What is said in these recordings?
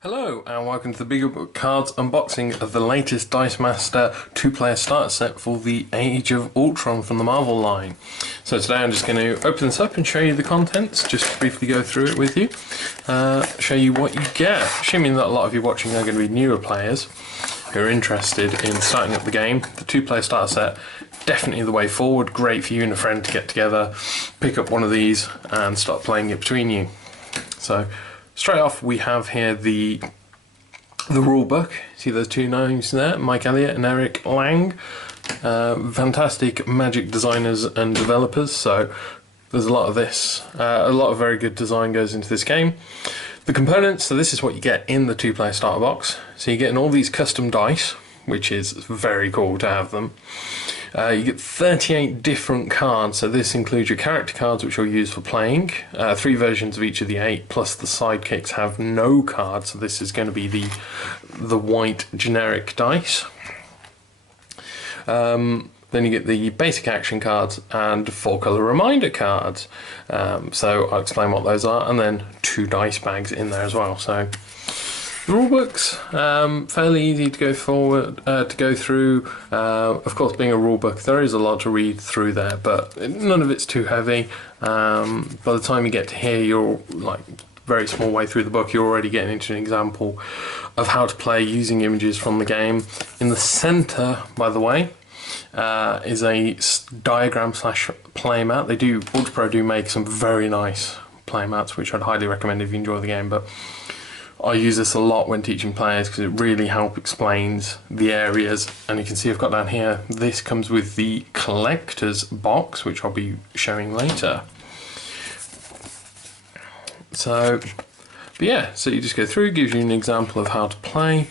Hello and welcome to the Bigger Book Cards unboxing of the latest Dice Master 2-player starter set for the Age of Ultron from the Marvel line. So today I'm just going to open this up and show you the contents, just briefly go through it with you, show you what you get. Assuming that a lot of you watching are going to be newer players who are interested in starting up the game, the 2-player starter set, definitely the way forward. Great for you and a friend to get together, pick up one of these and start playing it between you. So straight off, we have here the rulebook. See those two names there, Mike Elliott and Eric Lang. Fantastic magic designers and developers, so there's a lot of this. A lot of very good design goes into this game. The components, so this is what you get in the 2-player starter box. So you're getting all these custom dice, which is very cool to have them. You get 38 different cards, so this includes your character cards, which you'll use for playing. 3 versions of each of the 8, plus the sidekicks have no cards, so this is going to be the white generic dice. Then you get the basic action cards and 4 colour reminder cards. So I'll explain what those are, and then 2 dice bags in there as well. So the rulebook's fairly easy to go through. Of course, being a rulebook, there is a lot to read through there, but none of it's too heavy. By the time you get to here, you're like very small way through the book, you're already getting into an example of how to play using images from the game. In the centre, by the way, is a diagram / playmat. Ultron do make some very nice playmats, which I'd highly recommend if you enjoy the game, but I use this a lot when teaching players because it really helps explains the areas. And you can see I've got down here, this comes with the collector's box, which I'll be showing later. So, but yeah, so you just go through, gives you an example of how to play,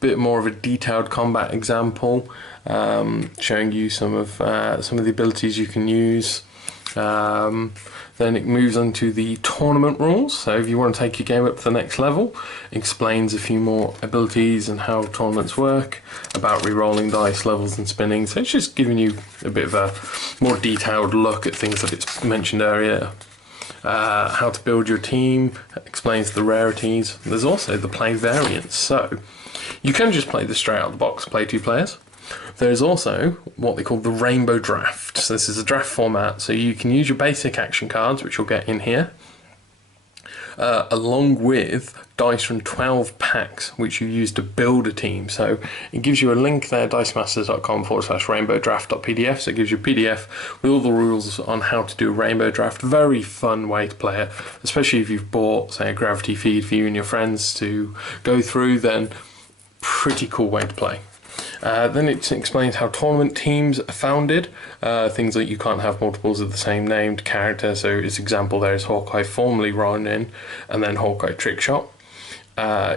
bit more of a detailed combat example, showing you some of the abilities you can use. Then it moves on to the tournament rules, so if you want to take your game up to the next level, explains a few more abilities and how tournaments work, about re-rolling dice, levels and spinning, so it's just giving you a bit of a more detailed look at things that it's mentioned earlier. How to build your team, explains the rarities. There's also the play variants, so you can just play this straight out of the box, play 2 players. There's also what they call the rainbow draft. So this is a draft format, so you can use your basic action cards, which you'll get in here, along with dice from 12 packs, which you use to build a team. So it gives you a link there, dicemasters.com/rainbowdraft.pdf. So it gives you a PDF with all the rules on how to do a rainbow draft. Very fun way to play it, especially if you've bought, say, a gravity feed for you and your friends to go through, then pretty cool way to play. Then it explains how tournament teams are founded, things like you can't have multiples of the same named character, so its example there is Hawkeye formerly Ronin, and then Hawkeye Trickshot.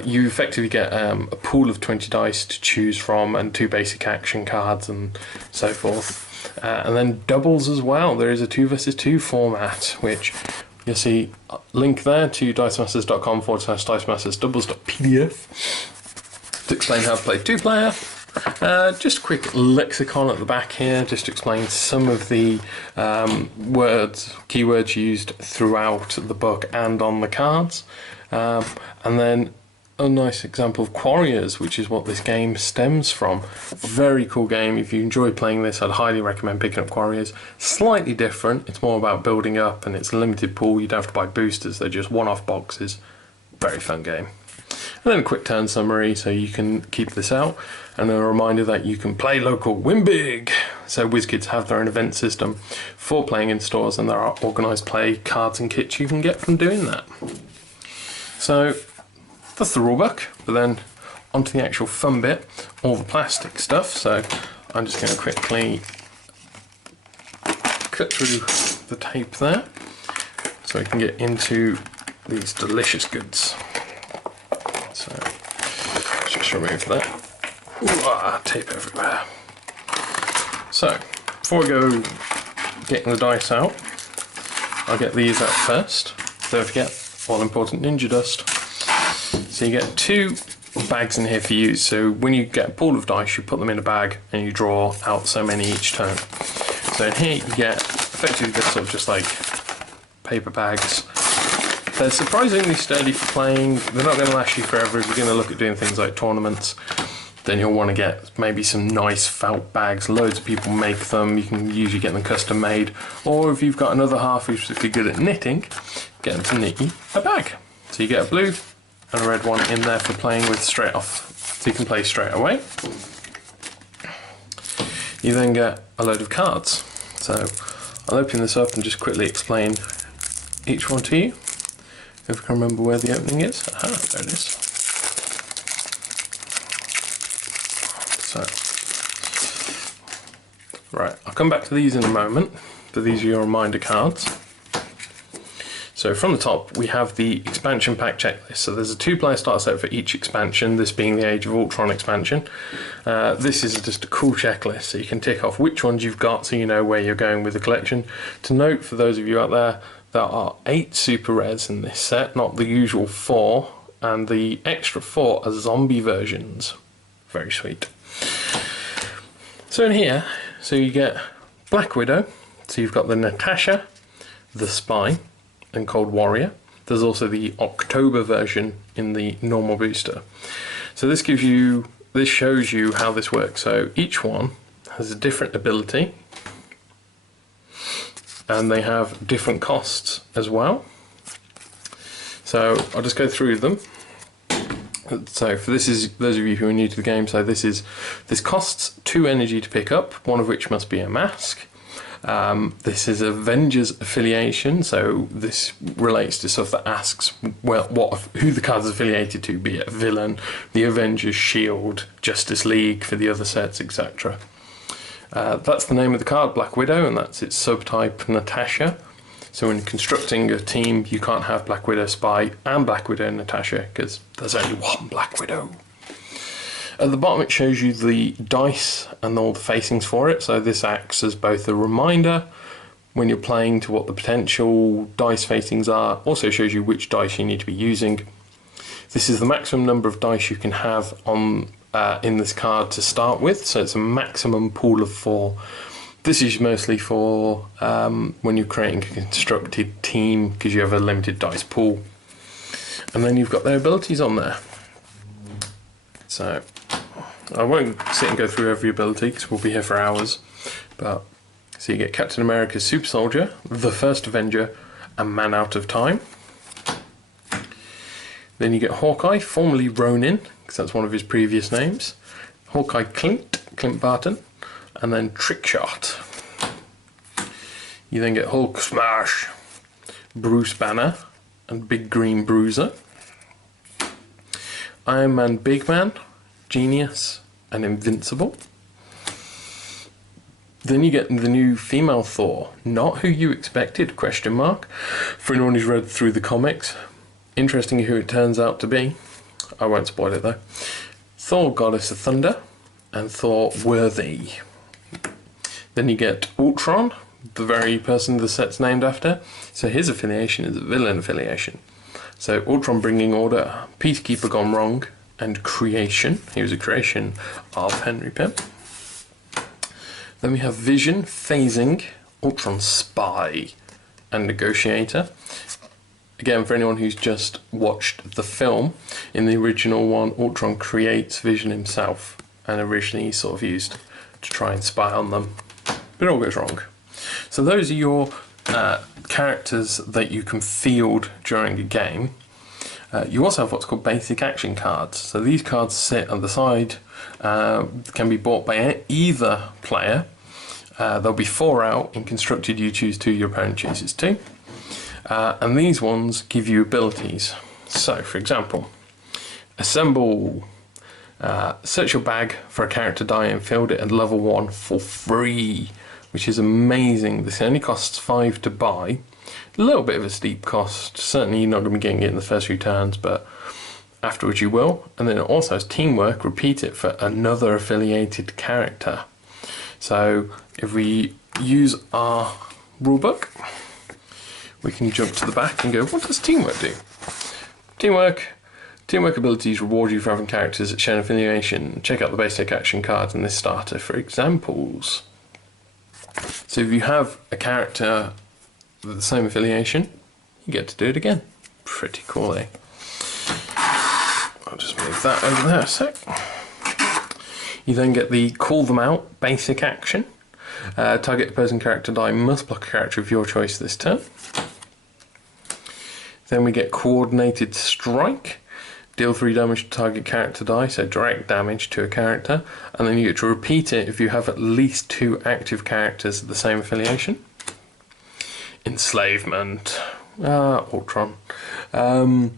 You effectively get a pool of 20 dice to choose from, and 2 basic action cards and so forth. And then doubles as well. There is a 2 versus 2 format, which you'll see link there to dicemasters.com/dicemastersdoubles.pdf to explain how to play 2-player. Just a quick lexicon at the back here, just to explain some of the keywords used throughout the book and on the cards. And then a nice example of Quarriors, which is what this game stems from. Very cool game. If you enjoy playing this, I'd highly recommend picking up Quarriors. Slightly different. It's more about building up, and it's a limited pool. You don't have to buy boosters. They're just one-off boxes. Very fun game. And then a quick turn summary, so you can keep this out. And a reminder that you can play local, win big. So WizKids have their own event system for playing in stores, and there are organised play cards and kits you can get from doing that. So that's the rulebook, but then onto the actual fun bit, all the plastic stuff. So I'm just going to quickly cut through the tape there, so we can get into these delicious goods. So let's just remove that. Ooh, tape everywhere. So before we go getting the dice out, I'll get these out first. Don't forget, all important ninja dust. So you get 2 bags in here for use. So when you get a pool of dice, you put them in a bag and you draw out so many each turn. So in here you get effectively this sort of just like paper bags They're surprisingly sturdy for playing. They're not going to last you forever. If you're going to look at doing things like tournaments, then you'll want to get maybe some nice felt bags. Loads of people make them. You can usually get them custom made. Or if you've got another half who's particularly good at knitting, get them to knit you a bag. So you get a blue and a red one in there for playing with straight off. So you can play straight away. You then get a load of cards. So I'll open this up and just quickly explain each one to you. If I can remember where the opening is. Aha, there it is. So, right, I'll come back to these in a moment, but these are your reminder cards. So from the top, we have the expansion pack checklist. So there's a 2-player start set for each expansion, this being the Age of Ultron expansion. This is just a cool checklist, so you can tick off which ones you've got so you know where you're going with the collection. To note, for those of you out there, there are 8 super rares in this set, not the usual 4, and the extra 4 are zombie versions. Very sweet. So in here, so you get Black Widow, so you've got the Natasha, the Spy, and Cold Warrior. There's also the October version in the normal booster. So this shows you how this works. So each one has a different ability, and they have different costs as well. So I'll just go through them. So for this is those of you who are new to the game. So this costs 2 energy to pick up, one of which must be a mask. This is Avengers Affiliation, so this relates to stuff that asks who the card is affiliated to, be it a villain, the Avengers, Shield, Justice League for the other sets, etc. That's the name of the card, Black Widow, and that's its subtype, Natasha. So when constructing a team, you can't have Black Widow, Spy, and Black Widow and Natasha, because there's only one Black Widow. At the bottom it shows you the dice and all the facings for it, so this acts as both a reminder when you're playing to what the potential dice facings are, also shows you which dice you need to be using. This is the maximum number of dice you can have on in this card to start with, so it's a maximum pool of 4. This is mostly for when you're creating a constructed team, because you have a limited dice pool. And then you've got their abilities on there. So I won't sit and go through every ability because we'll be here for hours. But so you get Captain America's Super Soldier, the First Avenger, and Man Out of Time. Then you get Hawkeye, formerly Ronin, because that's one of his previous names. Hawkeye Clint Barton, and then Trickshot. You then get Hulk Smash, Bruce Banner, and Big Green Bruiser. Iron Man Big Man, Genius, and Invincible. Then you get the new female Thor, not who you expected, question mark. For anyone who's read through the comics, interesting who it turns out to be. I won't spoil it though. Thor, Goddess of Thunder, and Thor Worthy. Then you get Ultron, the very person the set's named after. So his affiliation is a villain affiliation. So Ultron bringing order, Peacekeeper gone wrong, and Creation. He was a creation of Henry Pym. Then we have Vision, Phasing, Ultron Spy, and Negotiator. Again, for anyone who's just watched the film, in the original one, Ultron creates Vision himself, and originally he's sort of used to try and spy on them. But it all goes wrong. So those are your characters that you can field during a game. You also have what's called basic action cards. So these cards sit on the side, can be bought by either player. There'll be 4 out. In constructed you choose 2, your opponent chooses 2. And these ones give you abilities. So for example, assemble, search your bag for a character die and field it at level 1 for free, which is amazing. This only costs 5 to buy. A little bit of a steep cost. Certainly you're not going to be getting it in the first few turns, but afterwards you will. And then it also has teamwork. Repeat it for another affiliated character. So if we use our rulebook, we can jump to the back and go, what does teamwork do? Teamwork abilities reward you for having characters that share an affiliation. Check out the basic action cards in this starter for examples. So if you have a character with the same affiliation, you get to do it again. Pretty cool, eh? I'll just move that over there a sec. You then get the Call Them Out basic action. Target opposing character die must block a character of your choice this turn. Then we get Coordinated Strike. Deal 3 damage to target character die, so direct damage to a character. And then you get to repeat it if you have at least 2 active characters of the same affiliation. Enslavement. Ultron. KO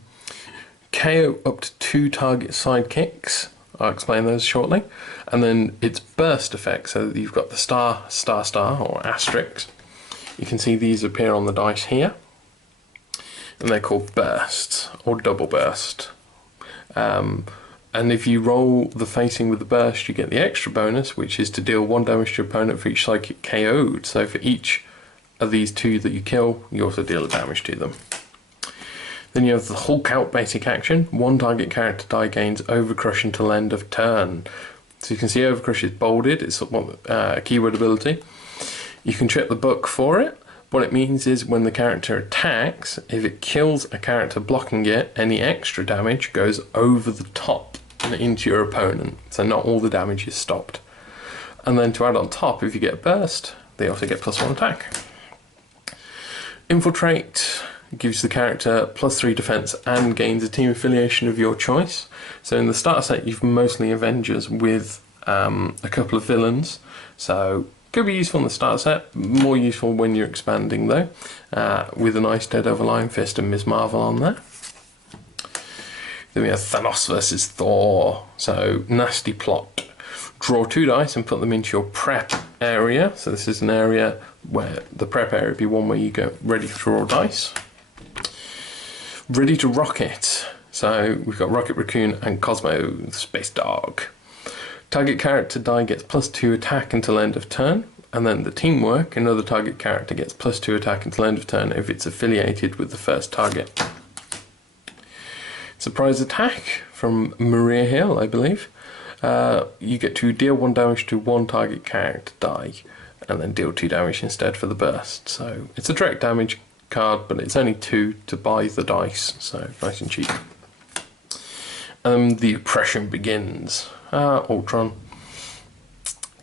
up to 2 target sidekicks. I'll explain those shortly. And then its burst effect, so you've got the star, or asterisk. You can see these appear on the dice here. And they're called bursts, or double burst. And if you roll the facing with the burst, you get the extra bonus, which is to deal 1 damage to your opponent for each psychic KO'd. So for each of these 2 that you kill, you also deal a damage to them. Then you have the Hulk Out basic action. 1 target character die gains Overcrush until end of turn. So you can see Overcrush is bolded, it's a keyword ability. You can check the book for it. What it means is when the character attacks, if it kills a character blocking it, any extra damage goes over the top and into your opponent. So not all the damage is stopped. And then to add on top, if you get a burst, they also get +1 attack. Infiltrate gives the character +3 defense and gains a team affiliation of your choice. So in the starter set, you've mostly Avengers with a couple of villains. So could be useful in the starter set, more useful when you're expanding though, with a nice Daredevil, Iron Fist and Ms. Marvel on there. Then we have Thanos versus Thor, so nasty plot. Draw 2 dice and put them into your prep area. So this is an area where the prep area would be one where you go ready to draw dice. Ready to rocket, so we've got Rocket Raccoon and Cosmo, the Space Dog. Target character die gets +2 attack until end of turn, and then the teamwork, another target character gets +2 attack until end of turn if it's affiliated with the first target. Surprise attack from Maria Hill, I believe. You get to deal 1 damage to 1 target character die, and then deal 2 damage instead for the burst. So it's a direct damage card, but it's only 2 to buy the dice, so nice and cheap. The oppression begins. Ultron.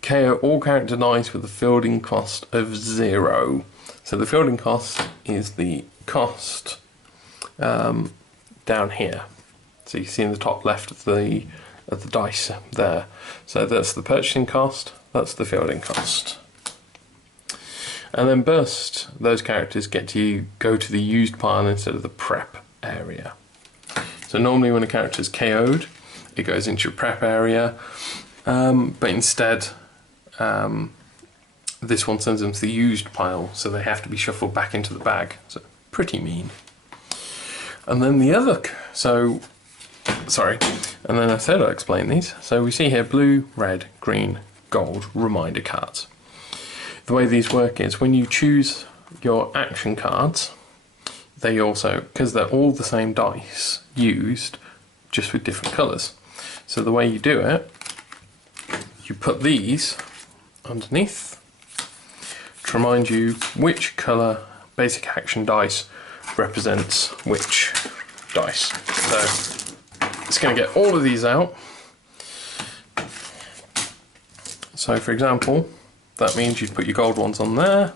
KO all character dice with a fielding cost of 0. So the fielding cost is the cost down here. So you see in the top left of the dice there. So that's the purchasing cost, that's the fielding cost. And then burst, those characters get to go to the used pile instead of the prep area. So normally when a character is KO'd, it goes into your prep area, but instead this one sends them to the used pile, so they have to be shuffled back into the bag. So pretty mean. And then the other, and then I said I'd explain these. So we see here blue, red, green, gold reminder cards. The way these work is when you choose your action cards, they also, because they're all the same dice used, just with different colours. So the way you do it, you put these underneath to remind you which colour basic action dice represents which dice. So it's going to get all of these out. So for example, that means you'd put your gold ones on there,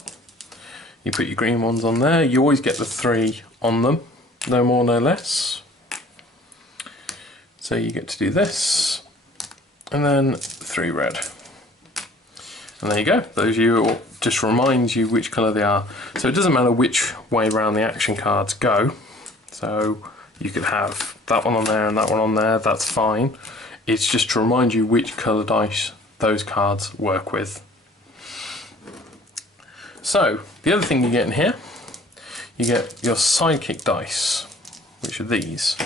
you put your green ones on there, you always get the 3 on them, no more no less. So you get to do this, and then 3 red. And there you go, those you just reminds you which colour they are. So it doesn't matter which way around the action cards go, so you could have that one on there and that one on there, that's fine. It's just to remind you which colour dice those cards work with. So, the other thing you get in here, you get your Sidekick Dice, which are these.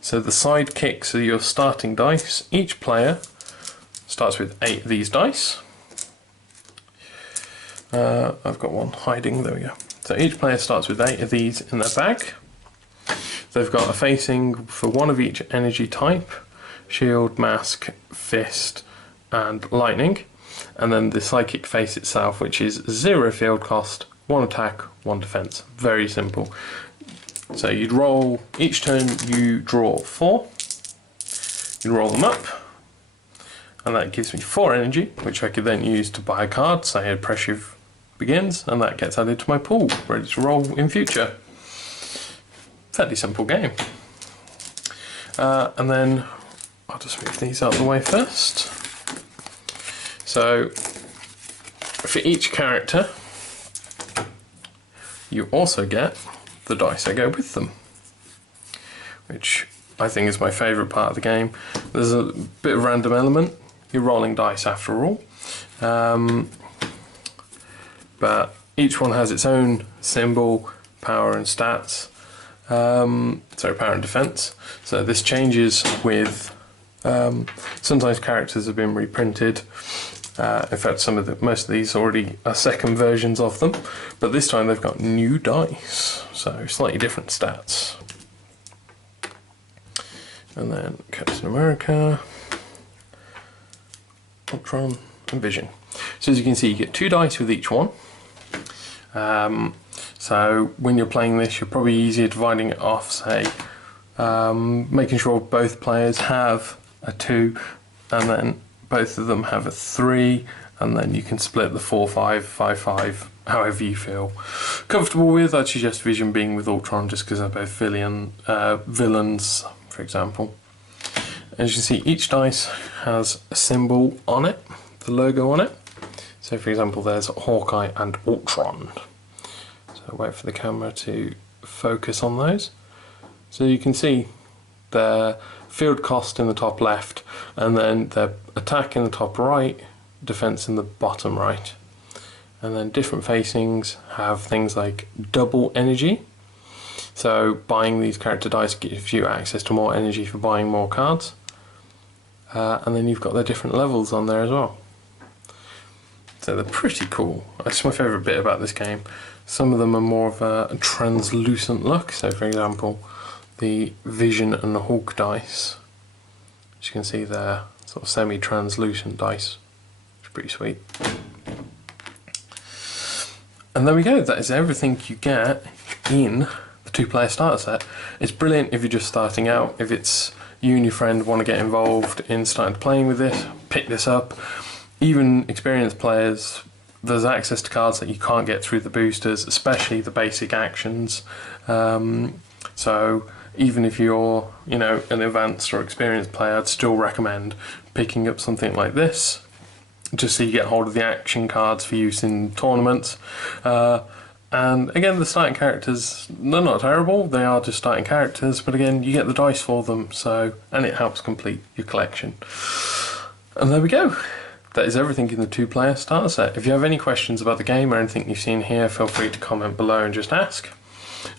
So the Sidekicks are your starting dice. Each player starts with 8 of these dice. I've got one hiding, there we go. So each player starts with 8 of these in their bag. They've got a facing for 1 of each energy type, shield, mask, fist, and lightning. And then the psychic face itself, which is 0 field cost, 1 attack, 1 defense. Very simple. So you'd roll, each turn you draw 4, you roll them up, and that gives me 4 energy, which I could then use to buy a card, say a pressure begins, and that gets added to my pool, ready to roll in future. Fairly simple game. And then I'll just move these out of the way first. So for each character, you also get the dice that go with them, which I think is my favourite part of the game. There's a bit of random element. You're rolling dice after all, but each one has its own symbol, power and stats. Sorry, power and defense. So this changes with sometimes characters have been reprinted. In fact, most of these already are second versions of them, but this time they've got new dice, so slightly different stats. And then Captain America, Ultron, and Vision. So as you can see, you get 2 dice with each one. So when you're playing this, you're probably easier dividing it off, say, making sure both players have a 2, and then both of them have a 3, and then you can split the 4-5, 5-5, however you feel comfortable with. I'd suggest Vision being with Ultron just because they're both villains, for example. As you can see, each dice has a symbol on it, the logo on it. So for example, there's Hawkeye and Ultron. So wait for the camera to focus on those. So you can see their field cost in the top left, and then their attack in the top right, defense in the bottom right. And then different facings have things like double energy. So buying these character dice gives you access to more energy for buying more cards. And then you've got their different levels on there as well. So they're pretty cool. That's my favourite bit about this game. Some of them are more of a translucent look. So for example, the Vision and the Hulk dice, as you can see, they're sort of semi-translucent dice, which is pretty sweet. And there we go, that is everything you get in the 2-player starter set. It's brilliant if you're just starting out. If it's you and your friend want to get involved in starting playing with this, pick this up. Even experienced players, there's access to cards that you can't get through the boosters, especially the basic actions. So even if you're, an advanced or experienced player, I'd still recommend picking up something like this, just so you get hold of the action cards for use in tournaments. And again, the starting characters, they're not terrible, they are just starting characters, but again, you get the dice for them, and it helps complete your collection. And there we go. That is everything in the 2-player starter set. If you have any questions about the game or anything you've seen here, feel free to comment below and just ask.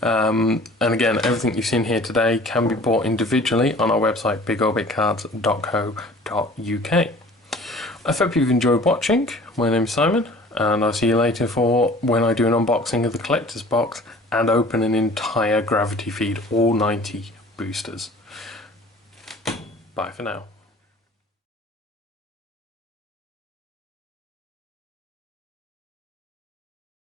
And again, everything you've seen here today can be bought individually on our website, bigorbitcards.co.uk. I hope you've enjoyed watching. My name's Simon, and I'll see you later for when I do an unboxing of the collector's box and open an entire Gravity Feed, all 90 boosters. Bye for now.